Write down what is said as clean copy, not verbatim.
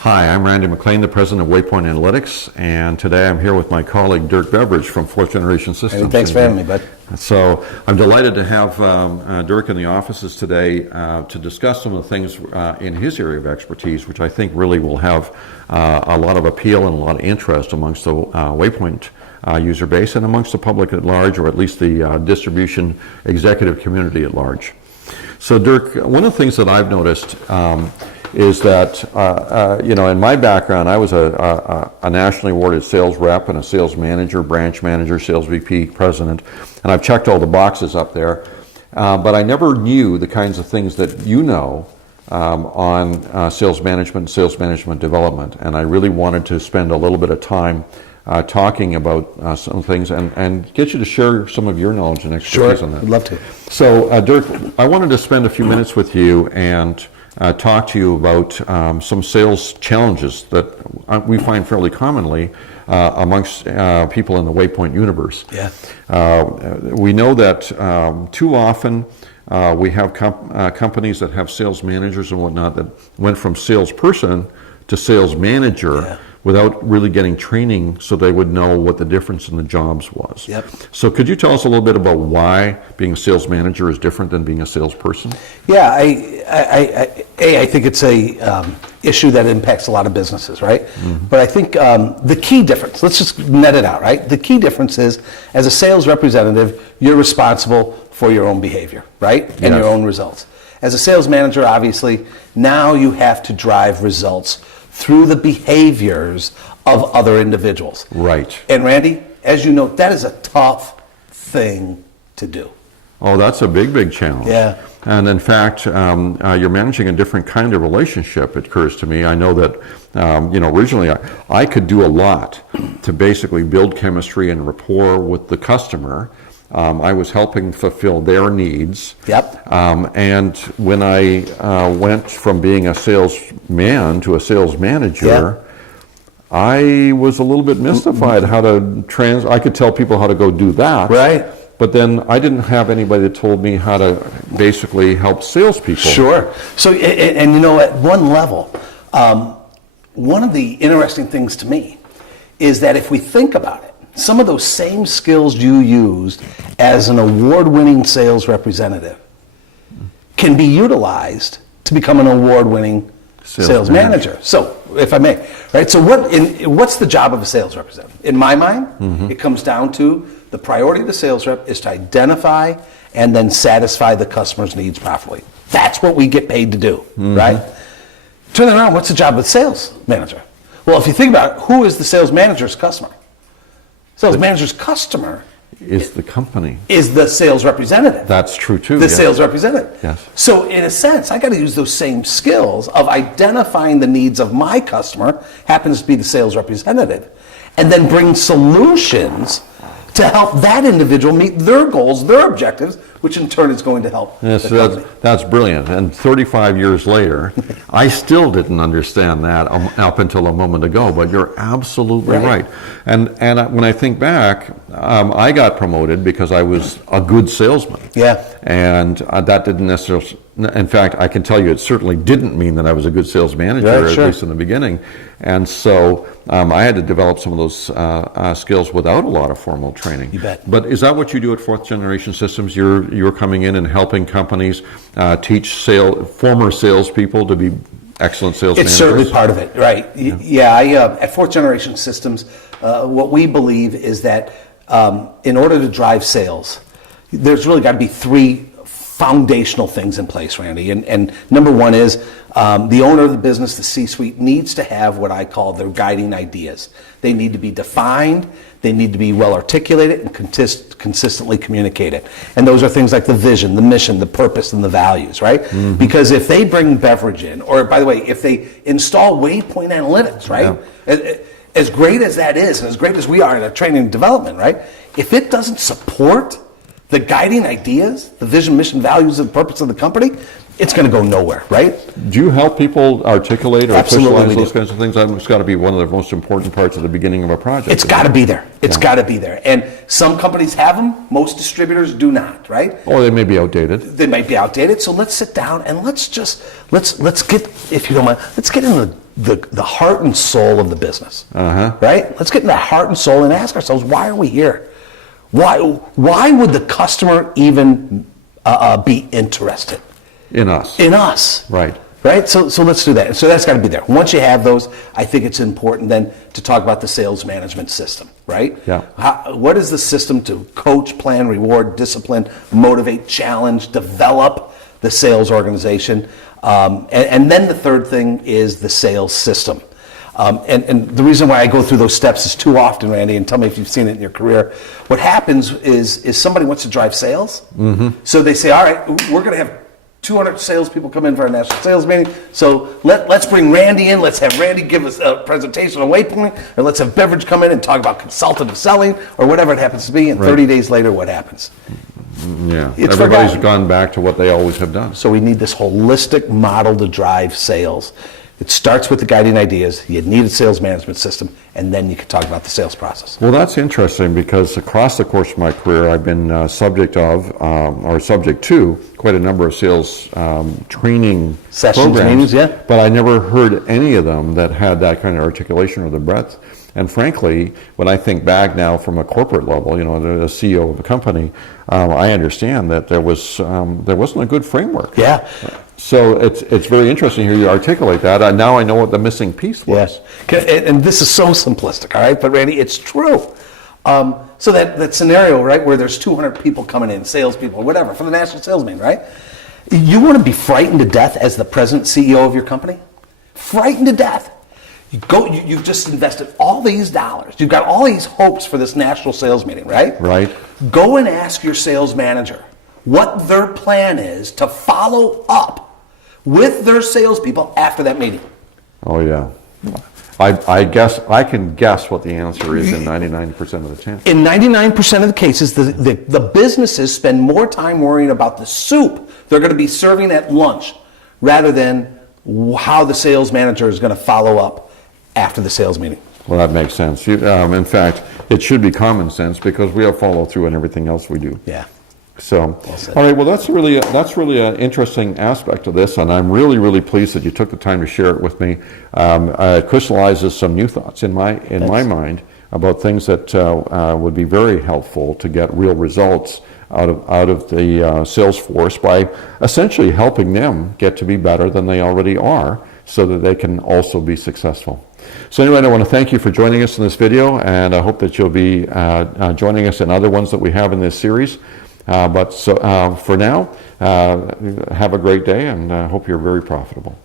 Hi, I'm Randy MacLean, the president of Waypoint Analytics, and today I'm here with my colleague Dirk Beveridge from Fourth Generation Systems. Hey, thanks for having me, bud. So I'm delighted to have Dirk in the offices today to discuss some of the things in his area of expertise, which I think really will have a lot of appeal and a lot of interest amongst the Waypoint user base and amongst the public at large, or at least the distribution executive community at large. So Dirk, one of the things that I've noticed is that, in my background, I was a nationally awarded sales rep and a sales manager, branch manager, sales VP, president, and I've checked all the boxes up there, but I never knew the kinds of things that you know on sales management development, and I really wanted to spend a little bit of time talking about some things and get you to share some of your knowledge and expertise on that. Sure, I'd love to. So, Dirk, I wanted to spend a few minutes with you and talk to you about some sales challenges that we find fairly commonly amongst people in the Waypoint universe. Yeah. We know that too often we have companies that have sales managers and whatnot that went from salesperson to sales manager without really getting training so they would know what the difference in the jobs was. Yep. So could you tell us a little bit about why being a sales manager is different than being a salesperson? Yeah, I think it's a issue that impacts a lot of businesses, right? Mm-hmm. But I think the key difference, let's just net it out, right? The key difference is, as a sales representative, you're responsible for your own behavior, right? And your own results. As a sales manager, obviously, now you have to drive results through the behaviors of other individuals. Right. And Randy, as you know, that is a tough thing to do. Oh, that's a big challenge. Yeah. And in fact, you're managing a different kind of relationship, it occurs to me. I know that, originally I could do a lot to basically build chemistry and rapport with the customer. I was helping fulfill their needs. Yep. And when I went from being a salesman to a sales manager, I was a little bit mystified how to I could tell people how to go do that. Right. But then I didn't have anybody that told me how to basically help salespeople. Sure. So, and at one level, one of the interesting things to me is that if we think about it, some of those same skills you used as an award-winning sales representative can be utilized to become an award-winning sales manager. So, if I may, right? So what's the job of a sales representative? In my mind, it comes down to the priority of the sales rep is to identify and then satisfy the customer's needs properly. That's what we get paid to do, right? Turn it around, what's the job of the sales manager? Well, if you think about it, who is the sales manager's customer? Sales manager's customer is the company. Is the sales representative. That's true too. The sales representative. Yes. So in a sense, I got to use those same skills of identifying the needs of my customer, happens to be the sales representative, and then bring solutions to help that individual meet their goals, their objectives, which in turn is going to help the company. That's brilliant. And 35 years later, I still didn't understand that up until a moment ago, but you're absolutely right. And when I think back, I got promoted because I was a good salesman. Yeah. And that didn't necessarily, in fact, I can tell you it certainly didn't mean that I was a good sales manager, at least in the beginning. And so I had to develop some of those skills without a lot of formal training. You bet. But is that what you do at Fourth Generation Systems? You're coming in and helping companies teach former salespeople to be excellent sales managers? It's certainly part of it, right? At Fourth Generation Systems, what we believe is that in order to drive sales, there's really got to be three foundational things in place, Randy. And number one is the owner of the business, the C-suite, needs to have what I call their guiding ideas. They need to be defined, they need to be well articulated and consistently communicated. And those are things like the vision, the mission, the purpose, and the values, right? Mm-hmm. Because if they bring Beveridge in, or by the way, if they install Waypoint Analytics, right? Yeah. As great as that is, and as great as we are in our training and development, right? If it doesn't support the guiding ideas, the vision, mission, values, and purpose of the company, it's going to go nowhere, right? Do you help people articulate or Absolutely officialize those kinds of things? It's got to be one of the most important parts at the beginning of a project. It's got to be there. It's got to be there. And some companies have them. Most distributors do not, right? Or they may be outdated. They might be outdated. So let's sit down and let's get, if you don't mind, let's get into the heart and soul of the business, right? Let's get in the heart and soul and ask ourselves, why are we here? Why would the customer even be interested In us. in us? Right. Right? So let's do that. So that's got to be there. Once you have those, I think it's important then to talk about the sales management system, right? Yeah. What is the system to coach, plan, reward, discipline, motivate, challenge, develop the sales organization? And then the third thing is the sales system. And the reason why I go through those steps is too often, Randy, and tell me if you've seen it in your career. What happens is somebody wants to drive sales. So they say, all right, we're going to have 200 salespeople come in for our national sales meeting. So let's bring Randy in. Let's have Randy give us a presentation on Waypoint, or let's have Beveridge come in and talk about consultative selling, or whatever it happens to be. And 30 days later, what happens? Yeah. It's Everybody's forgotten. gone back to what they always have done. So we need this holistic model to drive sales. It starts with the guiding ideas. You need a sales management system, and then you can talk about the sales process. Well, that's interesting because across the course of my career, I've been subject to quite a number of sales training Sessions, programs, meetings, yeah. but I never heard any of them that had that kind of articulation or the breadth. And frankly, when I think back now from a corporate level, the CEO of a company, I understand that there wasn't a good framework. Yeah. So it's very interesting to hear you articulate that. Now I know what the missing piece was. Yes. And this is so simplistic, all right? But Randy, it's true. So that scenario, right, where there's 200 people coming in, salespeople, whatever, for the national sales meeting, right? You want to be frightened to death as the president, CEO of your company? Frightened to death. You've just invested all these dollars. You've got all these hopes for this national sales meeting, right? Right. Go and ask your sales manager what their plan is to follow up with their salespeople after that meeting. Oh, yeah. I can guess what the answer is in 99% of the chance. In 99% of the cases, the businesses spend more time worrying about the soup they're going to be serving at lunch rather than how the sales manager is going to follow up after the sales meeting. Well, that makes sense. In fact, it should be common sense because we have follow through in everything else we do. Yeah. So, said. all right. Well, that's really an interesting aspect of this, and I'm really, really pleased that you took the time to share it with me. It crystallizes some new thoughts in my mind about things that would be very helpful to get real results out of the sales force by essentially helping them get to be better than they already are, so that they can also be successful. So anyway, I want to thank you for joining us in this video, and I hope that you'll be joining us in other ones that we have in this series. But for now, have a great day, and hope you're very profitable.